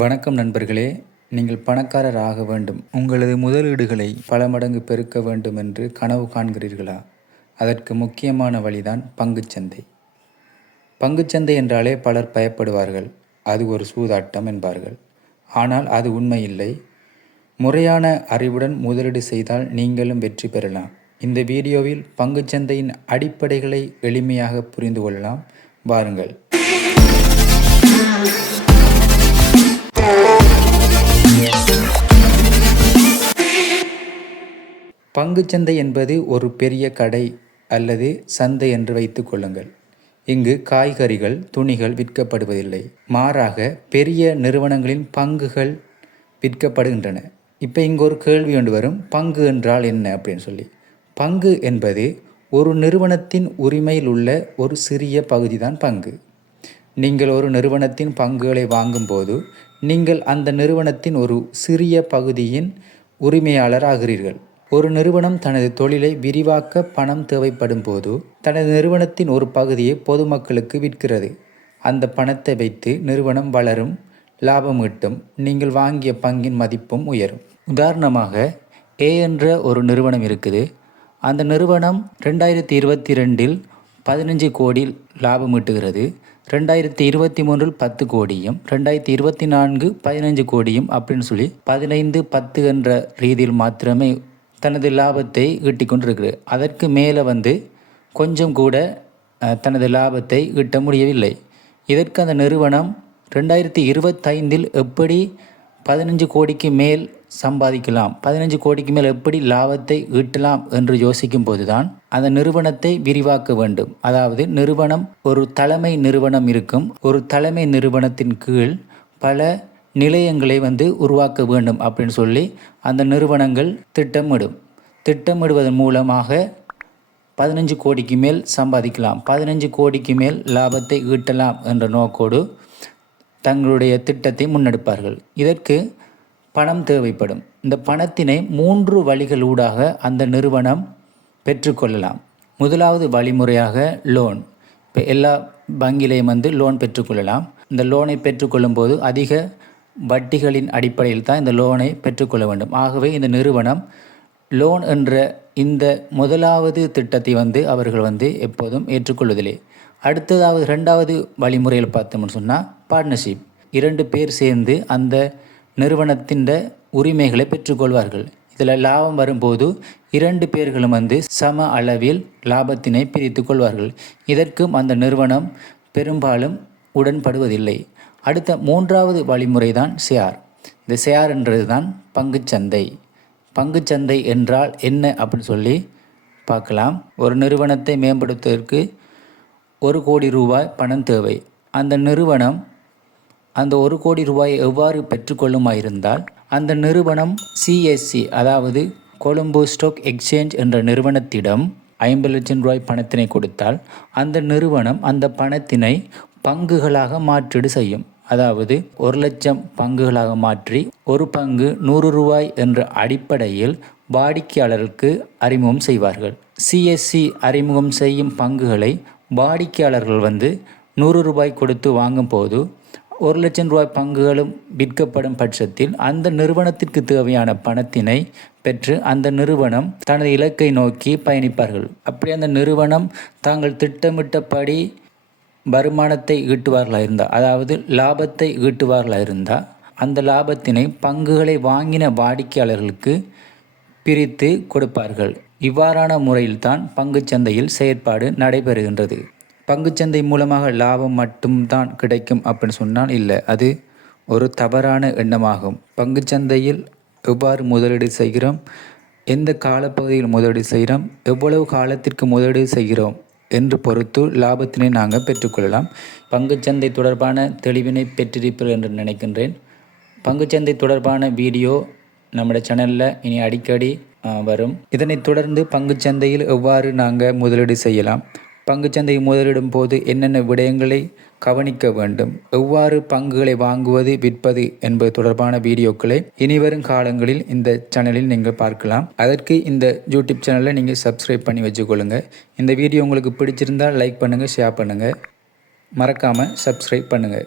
வணக்கம் நண்பர்களே. நீங்கள் பணக்காரர் ஆக வேண்டும், உங்களது முதலீடுகளை பல மடங்கு பெருக்க வேண்டும் என்று கனவு காண்கிறீர்களா? அதற்கு முக்கியமான வழிதான் பங்குச்சந்தை. பங்குச்சந்தை என்றாலே பலர் பயப்படுவார்கள். அது ஒரு சூதாட்டம் என்பார்கள். ஆனால் அது உண்மையில்லை. முறையான அறிவுடன் முதலீடு செய்தால் நீங்களும் வெற்றி பெறலாம். இந்த வீடியோவில் பங்குச்சந்தையின் அடிப்படைகளை எளிமையாக புரிந்து கொள்ளலாம். வாருங்கள். பங்குச்சந்தை என்பது ஒரு பெரிய கடை அல்லது சந்தை என்று வைத்துக் கொள்ளுங்கள். இங்கு காய்கறிகள், துணிகள் விற்கப்படுவதில்லை. மாறாக பெரிய நிறுவனங்களின் பங்குகள் விற்கப்படுகின்றன. இப்போ இங்கே ஒரு கேள்வி ஒன்று வரும், பங்கு என்றால் என்ன அப்படின்னு சொல்லி. பங்கு என்பது ஒரு நிறுவனத்தின் உரிமையில் உள்ள ஒரு சிறிய பகுதி தான் பங்கு. நீங்கள் ஒரு நிறுவனத்தின் பங்குகளை வாங்கும்போது நீங்கள் அந்த நிறுவனத்தின் ஒரு சிறிய பகுதியின் உரிமையாளர் ஆகிறீர்கள். ஒரு நிறுவனம் தனது தொழிலை விரிவாக்க பணம் தேவைப்படும் போது தனது நிறுவனத்தின் ஒரு பகுதியை பொதுமக்களுக்கு விற்கிறது. அந்த பணத்தை வைத்து நிறுவனம் வளரும், லாபம் ஈட்டும், நீங்கள் வாங்கிய பங்கின் மதிப்பும் உயரும். உதாரணமாக ஏ என்ற ஒரு நிறுவனம் இருக்குது. அந்த நிறுவனம் 2022 15 கோடி லாபம் ஈட்டுகிறது. 2023 10 கோடியும் 2024 15 கோடியும் அப்படின்னு சொல்லி 15-10 என்ற ரீதியில் மாத்திரமே தனது லாபத்தை ஈட்டி கொண்டிருக்கிறது. அதற்கு மேலே கொஞ்சம் கூட தனது லாபத்தை ஈட்ட முடியவில்லை. இதற்கு அந்த நிறுவனம் 2025 எப்படி 15 கோடிக்கு மேல் சம்பாதிக்கலாம், 15 கோடிக்கு மேல் எப்படி லாபத்தை ஈட்டலாம் என்று யோசிக்கும் போதுதான் அந்த நிறுவனத்தை விரிவாக்க வேண்டும். அதாவது நிறுவனம் ஒரு தலைமை நிறுவனம் இருக்கும். ஒரு தலைமை நிறுவனத்தின் கீழ் பல நிலையங்களை உருவாக்க வேண்டும் அப்படின்னு சொல்லி அந்த நிறுவனங்கள் திட்டமிடுவதன் மூலமாக 15 கோடிக்கு மேல் சம்பாதிக்கலாம், 15 கோடிக்கு மேல் லாபத்தை ஈட்டலாம் என்ற நோக்கோடு தங்களுடைய திட்டத்தை முன்னெடுப்பார்கள். இதற்கு பணம் தேவைப்படும். இந்த பணத்தினை 3 வழிகளூடாக அந்த நிறுவனம் பெற்றுக்கொள்ளலாம். முதலாவது வழிமுறையாக லோன். இப்போ எல்லா வங்கியிலையும் லோன் பெற்றுக்கொள்ளலாம். இந்த லோனை பெற்றுக்கொள்ளும் போது அதிக வட்டிகளின் அடிப்படையில் தான் இந்த லோனை பெற்றுக்கொள்ள வேண்டும். ஆகவே இந்த நிறுவனம் லோன் என்ற இந்த முதலாவது திட்டத்தை அவர்கள் எப்போதும் ஏற்றுக்கொள்வதில்லை. அடுத்ததாவது 2வது வழிமுறையில் பார்த்தோம்னு சொன்னால் பார்ட்னர்ஷிப். 2 பேர் சேர்ந்து அந்த நிறுவனத்தின் உரிமைகளை பெற்றுக்கொள்வார்கள். இதில் லாபம் வரும்போது 2 பேர்களும் சம அளவில் லாபத்தினை பிரித்து கொள்வார்கள். இதற்கும் அந்த நிறுவனம் பெரும்பாலும் உடன்படுவதில்லை. அடுத்த 3வது வழிமுறை தான் ஷேர். இந்த ஷேர் என்றது தான் பங்குச்சந்தை. பங்குச்சந்தை என்றால் என்ன அப்படின்னு சொல்லி பார்க்கலாம். ஒரு நிறுவனத்தை மேம்படுத்துவதற்கு 1 கோடி ரூபாய் பணம் தேவை. அந்த நிறுவனம் அந்த 1 கோடி ரூபாயை எவ்வாறு பெற்றுக்கொள்ளுமாயிருந்தால் அந்த நிறுவனம் சிஎஸ்சி, அதாவது கொழும்பு ஸ்டாக் எக்ஸ்சேஞ்ச் என்ற நிறுவனத்திடம் 50 லட்சம் ரூபாய் பணத்தினை கொடுத்தால் அந்த நிறுவனம் அந்த பணத்தினை பங்குகளாக மாற்றீடு செய்யும். அதாவது 1 லட்சம் பங்குகளாக மாற்றி ஒரு பங்கு 100 ரூபாய் என்ற அடிப்படையில் வாடிக்கையாளருக்கு அறிமுகம் செய்வார்கள். சிஎஸ்சி அறிமுகம் செய்யும் பங்குகளை வாடிக்கையாளர்கள் 100 ரூபாய் கொடுத்து வாங்கும் போது 1 லட்சம் ரூபாய் பங்குகளும் விற்கப்படும் பட்சத்தில் அந்த நிறுவனத்திற்கு தேவையான பணத்தினை பெற்று அந்த நிறுவனம் தனது இலக்கை நோக்கி பயணிப்பார்கள். அப்படி அந்த நிறுவனம் தாங்கள் திட்டமிட்டபடி வருமானத்தை ஈட்டுவார்களாக இருந்தால், அதாவது லாபத்தை ஈட்டுவார்களாக இருந்தால் அந்த லாபத்தினை பங்குகளை வாங்கின வாடிக்கையாளர்களுக்கு பிரித்து கொடுப்பார்கள். இவ்வாறான முறையில்தான் பங்குச்சந்தையில் செயற்பாடு நடைபெறுகின்றது. பங்குச்சந்தை மூலமாக லாபம் மட்டும்தான் கிடைக்கும் அப்படின்னு சொன்னால் இல்லை, அது ஒரு தவறான எண்ணமாகும். பங்குச்சந்தையில் எவ்வாறு முதலீடு செய்கிறோம், எந்த காலப்பகுதியில் முதலீடு செய்கிறோம், எவ்வளவு காலத்திற்கு முதலீடு செய்கிறோம் என்று பொறுத்து லாபத்தினை நாங்கள் பெற்றுக்கொள்ளலாம். பங்குச்சந்தை தொடர்பான தெளிவினை பெற்றிருப்பீர்கள் என்று நினைக்கின்றேன். பங்குச்சந்தை தொடர்பான வீடியோ நம்முடைய சேனலில் இனி அடிக்கடி வரும். இதனைத் தொடர்ந்து பங்குச்சந்தையில் எவ்வாறு நாங்கள் முதலீடு செய்யலாம், பங்குச்சந்தையில் முதலிடும் போது என்னென்ன விடயங்களை கவனிக்க வேண்டும், எவ்வாறு பங்குகளை வாங்குவது விற்பது என்பது தொடர்பான வீடியோக்களை இனிவரும் காலங்களில் இந்த சேனலில் நீங்கள் பார்க்கலாம். அதற்கு இந்த யூடியூப் சேனலை நீங்கள் சப்ஸ்கிரைப் பண்ணி வச்சுக்கொள்ளுங்கள். இந்த வீடியோ உங்களுக்கு பிடிச்சிருந்தால் லைக் பண்ணுங்கள், ஷேர் பண்ணுங்கள், மறக்காமல் சப்ஸ்கிரைப் பண்ணுங்கள்.